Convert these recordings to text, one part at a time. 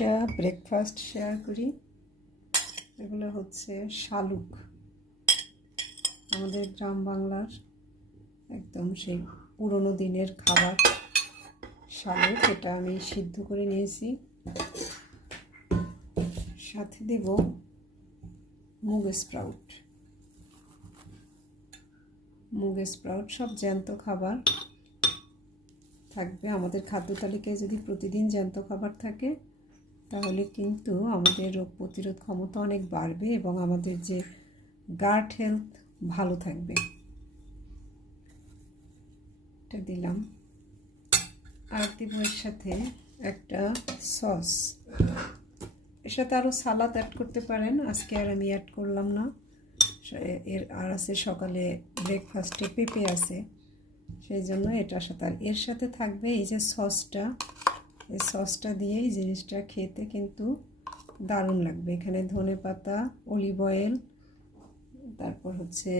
একটা breakfast share করি। এগুলো হচ্ছে শালুক, আমাদের গ্রাম বাংলার একদম সেই পুরনো দিনের খাবার শালুক। এটা আমি সিদ্ধ করে নিয়েছি। সাথে দেব মুগ স্প্রাউট। সব জ্যান্ত খাবার থাকবে। আমাদের খাদ্য তালিকায় যদি প্রতিদিন জ্যান্ত খাবার থাকে তাহলে কিন্তু আমাদের রোগ প্রতিরোধ ক্ষমতা অনেক বাড়বে এবং আমাদের যে গাট হেলথ ভালো থাকবে। এটা দিলাম। আর দিব এর সাথে একটা সস। এর সাথে আরও সালাদ অ্যাড করতে পারেন, আজকে আর আমি অ্যাড করলাম না। এর আর আছে সকালে ব্রেকফাস্টে পেঁপে আছে, সেই জন্য এটার সাথে। আর এর সাথে থাকবে এই যে সসটা, এই সসটা দিয়ে এই জিনিসটা খেতে কিন্তু দারুণ লাগবে। এখানে ধনেপাতা, অলিভ অয়েল, তারপর হচ্ছে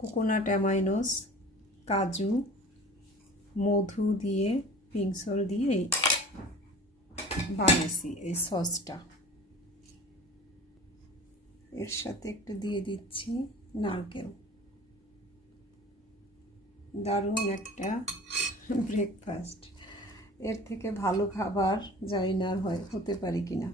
কোকোনাট অ্যামাইনোস, কাজু, মধু দিয়ে, পিঙ্ক সল্ট দিয়ে বানিয়েছি এই সসটা। এর সাথে একটু দিয়ে দিচ্ছি নারকেল। দারুণ একটা ব্রেকফাস্ট। এর থেকে ভালো খাবার জানি না হতে পারি কিনা।